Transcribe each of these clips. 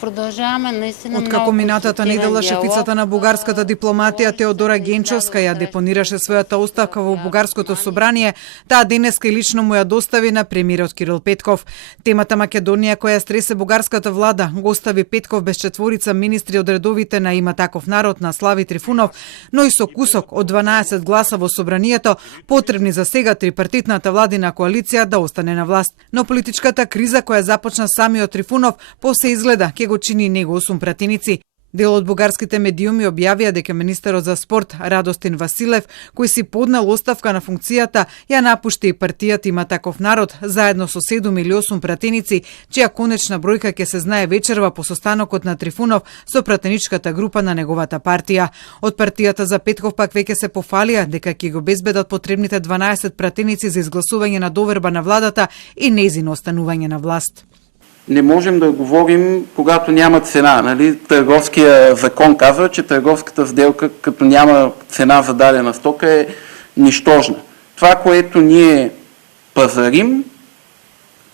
Продолжаваме наистина Откако минатата недела шефицата на бугарската дипломатија Теодора Генчовска ја депонираше својата оставка во бугарското собрание, таа денеска лично му ја достави на премиерот Кирил Петков. Темата Македонија која стресе бугарската влада го остави Петков без четворица министри од редовите на Има таков народ на Слави Трифунов, но и со кусок од 12 гласа во собранието, потребни за сега трипартитната владина коалиција да остане на власт. Но политичката криза која започна самиот Трифунов, после изгледа ќе го чини него пратеници. Дел од бугарските медиуми објавија дека министерот за спорт Радостин Василев, кој си поднел оставка на функцијата, ја напушти и партијата Има таков народ, заедно со 7 или 8 пратеници, чија конечна бројка ќе се знае вечерва по состанокот на Трифунов со пратеничката група на неговата партија. Од партијата за Петков пак веќе се пофалија дека ќе го безбедат потребните 12 пратеници за изгласување на доверба на владата и нејзино останување на власт. Не можем да говорим, когато няма цена. Нали? Търговския закон казва, че търговската сделка, като няма цена за дадена стока, е нищожна. Това, което ние пазарим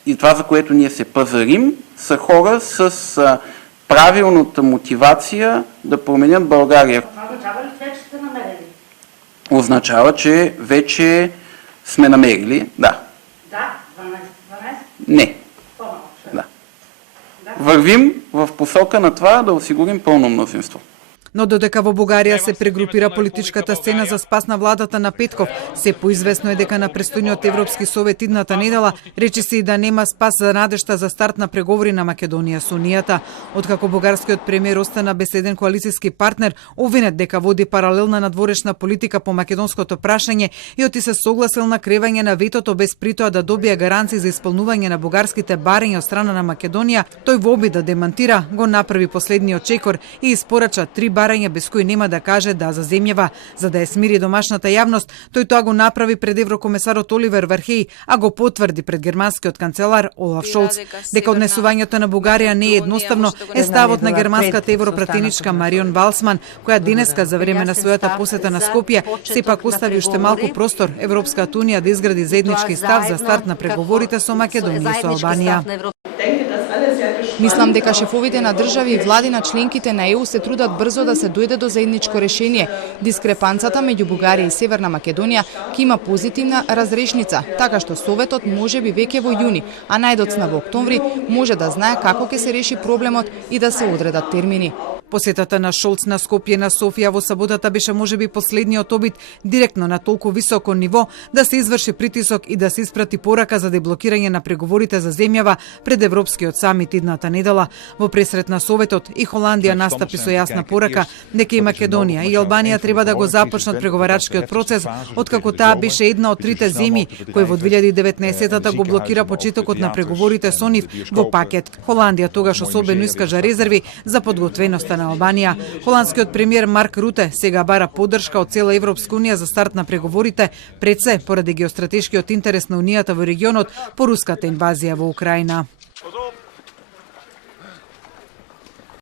и това, за което ние се пазарим, са хора с правилната мотивация да променят България. Това означава ли, че вече сте намерили? Означава, че вече сме намерили, да. Да? 12? Не. Вървим в посока на това да осигурим пълно мнозинство. Но додека во Бугарија се прегрупира политичката сцена за спас на владата на Петков, се поизвестно е дека на престојниот Европски совет идната недела речиси да нема спас за надежта за старт на преговори на Македонија со Унијата. Откако бугарскиот премиер остана без еден коалицијски партнер, обвинет дека води паралелна надворешна политика по македонското прашање и оти се согласил на кревање на ветото без притоа да добие гаранции за исполнување на бугарските барања од страна на Македонија, тој во обид да демантира го направи последниот чекор и испорача 3 барања без кои нема да каже да за земјава. За да ја смири домашната јавност, тој тоа го направи пред еврокомесарот Оливер Вархеј, а го потврди пред германскиот канцелар Олаф Шолц. Дека однесувањето на Бугарија не е едноставно е ставот на германската европратеничка Марион Валсман, која денеска за време на својата посета на Скопје сепак остави уште малку простор Европската унија да изгради заеднички став за старт на преговорите со Македонија и со Албанија. Мислам дека шефовите на држави и влади на членките на ЕУ се трудат брзо да се дојде до заедничко решение. Дискрепанцата меѓу Бугарија и Северна Македонија ќе има позитивна разрешница, така што Советот може би веќе во јуни, а најдоцна во октомври може да знае како ќе се реши проблемот и да се одредат термини. Посетата на Шолц на Скопје на Софија во саботата беше можеби последниот обид директно на толку високо ниво да се изврши притисок и да се испрати порака за деблокирање на преговорите за земјава пред Европскиот самит идната недела. Во пресрет на Советот и Холандија настапи со јасна порака дека и Македонија и Албанија треба да го започнат преговарачкиот процес, откако таа беше една од трите земји кои во 2019-та го блокира почетокот на преговорите со нив во пакет. Холандија тогаш особено искажа резерви за подготвеноста на Албанија. Холандскиот премиер Марк Руте сега бара поддршка од цела Европска унија за старт на преговорите, пред се поради геостратешкиот интерес на унијата во регионот по руската инвазија во Украина.